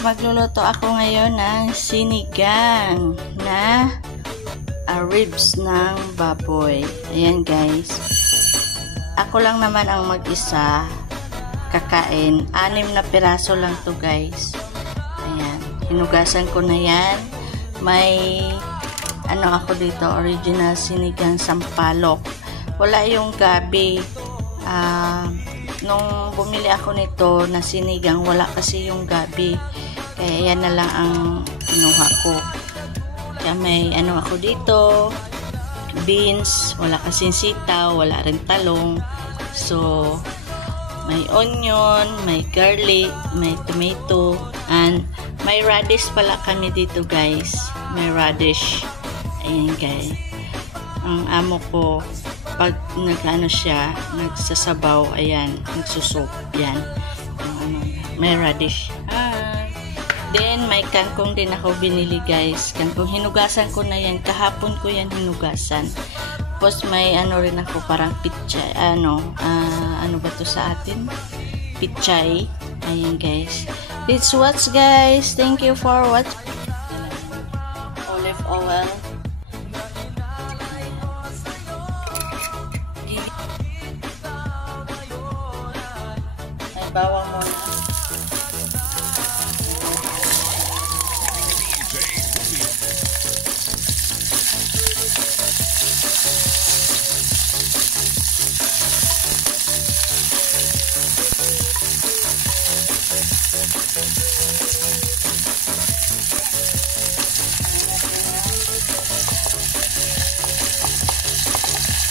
magluluto ako ngayon ng sinigang na ribs ng baboy. Ayan guys. Ako lang naman ang mag-isa kakain. 6 na piraso lang to guys. Ayan. Hinugasan ko na yan. May ako dito, original sinigang sampalok. Wala yung gabi. Nung bumili ako nito na sinigang, wala kasi yung gabi. Kaya yan na lang ang kinuha ko. Kaya may ako dito, beans, wala kasing sitaw, wala rin talong. So, may onion, may garlic, may tomato, and may radish pala kami dito guys. May radish. Ayan guys. Ang amo ko, pag siya, nagsasabaw, ayan, nagsusop, yan. May radish. Then, may kangkong din ako binili guys. Kangkong, hinugasan ko na yan. Kahapon ko yan hinugasan. Tapos, may rin ako, parang pichay. Ano ba to sa atin? Pichay. Ayan guys. Let's watch guys. Thank you for watching. Olive oil. Bawang muna.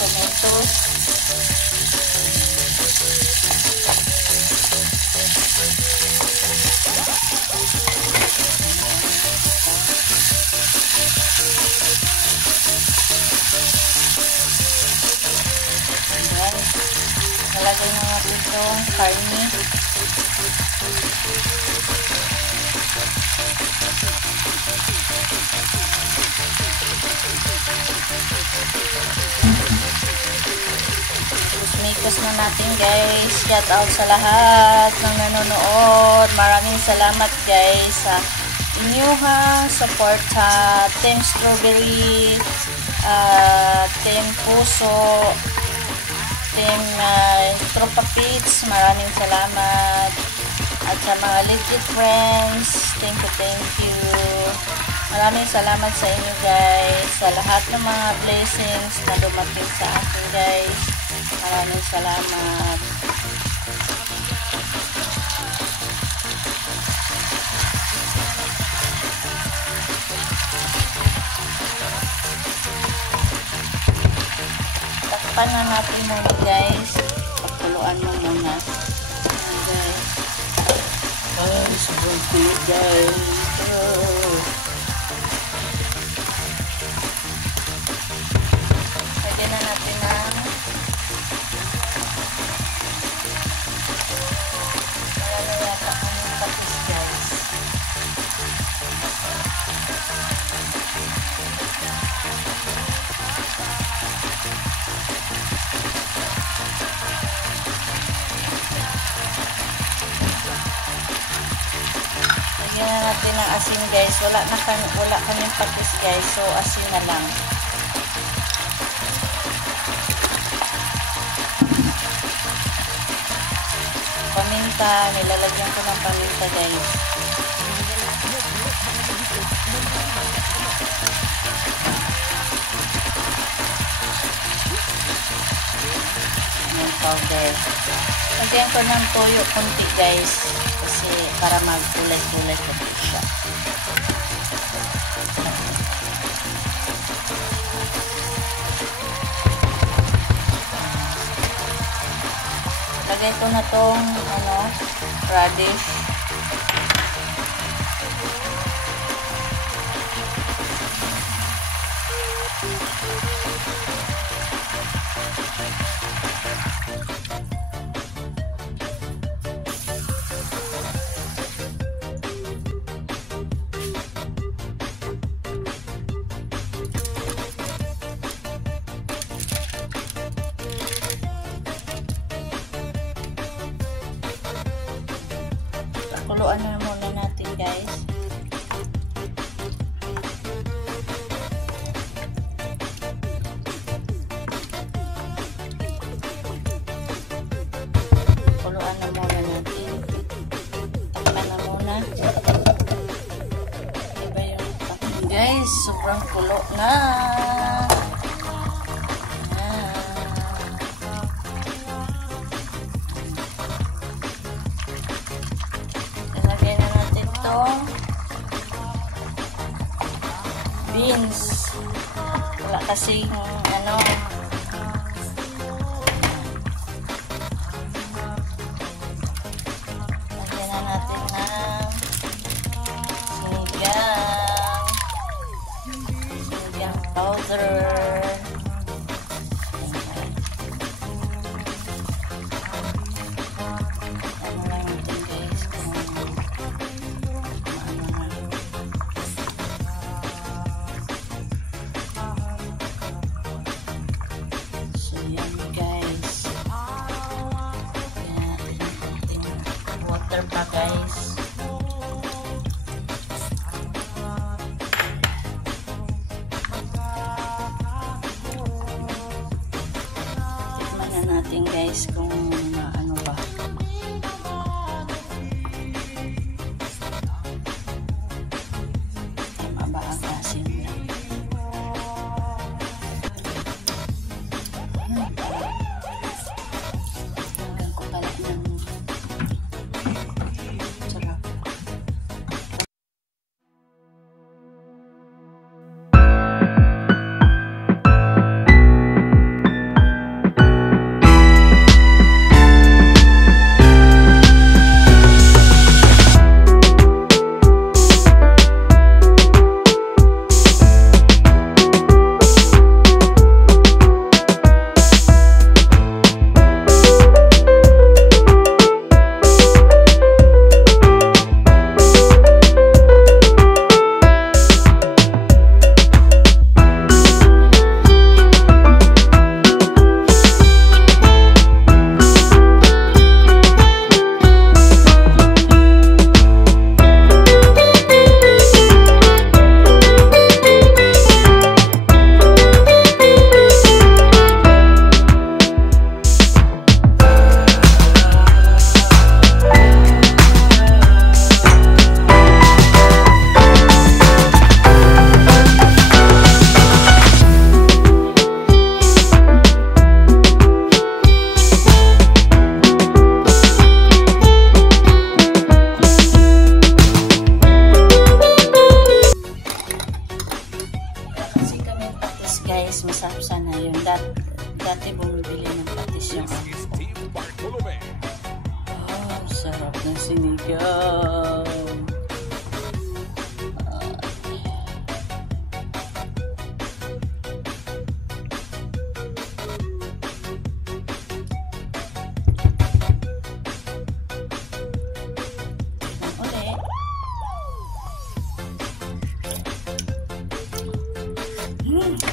Tomatoes. Nalagay na natin itong karne. Mikos na natin guys. Shout out sa lahat ng nanonood. Maraming salamat guys sa inyong support sa Team Strawberry, Team Puso, Team Tropa Pits, maraming salamat. At sa mga legit friends, thank you. Maraming salamat sa inyo guys, sa lahat ng mga blessings na dumating sa akin guys. Maraming salamat. Takpan na natin muna guys. Pagkuluan mo muna. Ayan guys. Ay, sobrang kulit guys. Pwede na natin ng marami yata kami patis guys. Lagyan na natin ng asin guys. Wala kaming patis guys. So, asin na lang. Paminta. Nilalagyan ko ng paminta guys. Ayan powder. Lagyan ko ng toyo kunti guys. Kasi para magkulay-kulay kunti siya. Lagay ko na tong radish. Pakuluan na muna natin guys. sobrang kulo na. Ilagay na natin itong beans. Wala kasing ano. Lagyan na natin ng sinigang powder. Ano lang natin guys kung maano na. So yan guys. Lagyan natin yung konting water pa guys. Natin guys kung ano ba. Tama ba ang asin lang? Hanggang ko pala ng sarap. Guys, masarap sana yun. Dati bumibili ng patis yung oh, sarap ng sinigang.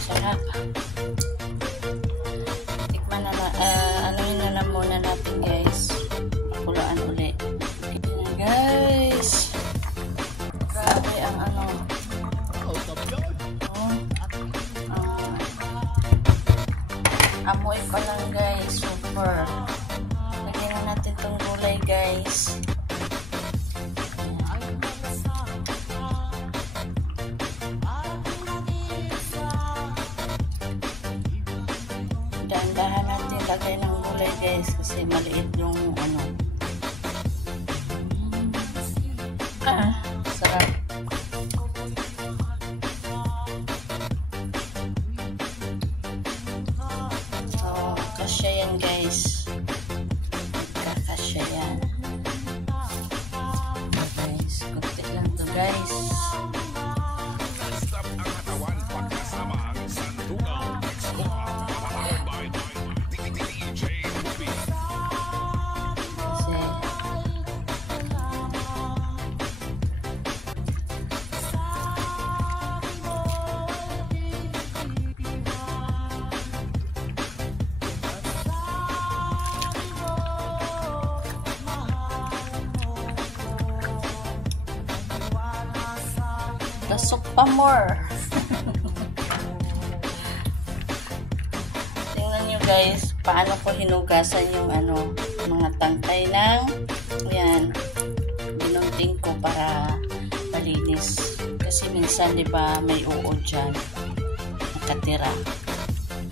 Sarap. Tikman na ano yun na lang muna natin guys. Kulaan ulit. Okay, guys. Grabe ang ano. Amoy pa lang guys. Super. Lagyan na natin itong gulay guys. Dahan-dahan natin lagay ng gulay guys kasi maliit yung ano. Sarap. So, kasya yan guys. Kakasya yan. Guys, kunti lang to guys. Lasok pa more. Tingnan nyo guys, paano ko hinugasan yung ano, mga tangkay ng yan, binunting ko para malinis. Kasi minsan, di ba, may uod dyan. Nakatira.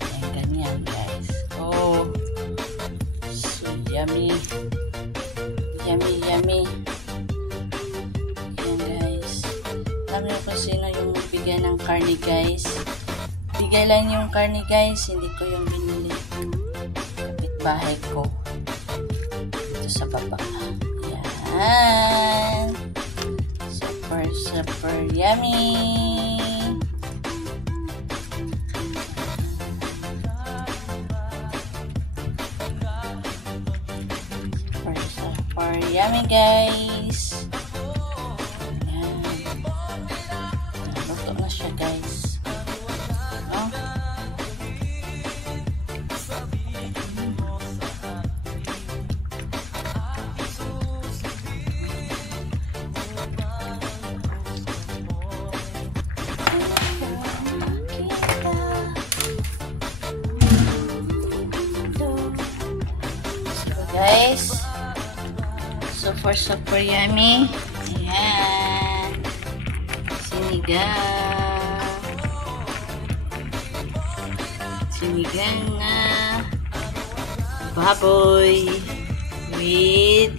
Ayan, ganyan, guys. Oh. So, yummy. Yummy, yummy. Ayan, guys. Alam niyo kung sino yung bigay ng karne, guys. Bigay lang yung karne, guys. Hindi ko yung binili ng kapitbahay ko. Dito sa baba. Ayan. Super, super yummy. Super, super yummy, guys. Ayan. Luto na siya, guys. No? Guys, super super yummy. Ayan, sinigang na baboy with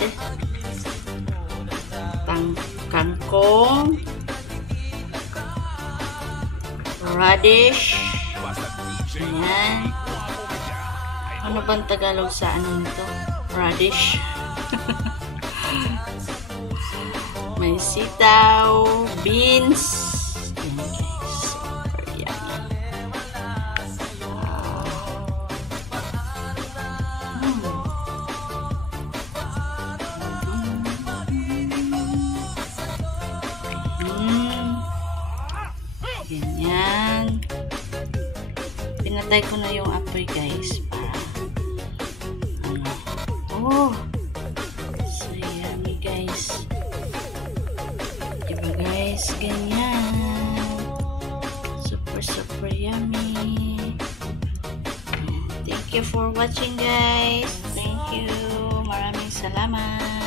kangkong, radish. Ayan, ano bang Tagalog sa ano nito? Radish. May sitaw, beans. Ayan, guys. Super yummy. Ganyan. Pinatay ko na yung apoy, guys. Oh, so yummy, guys. Diba, guys? Ganyan. Super, super yummy. Thank you for watching, guys. Thank you. Maraming salamat.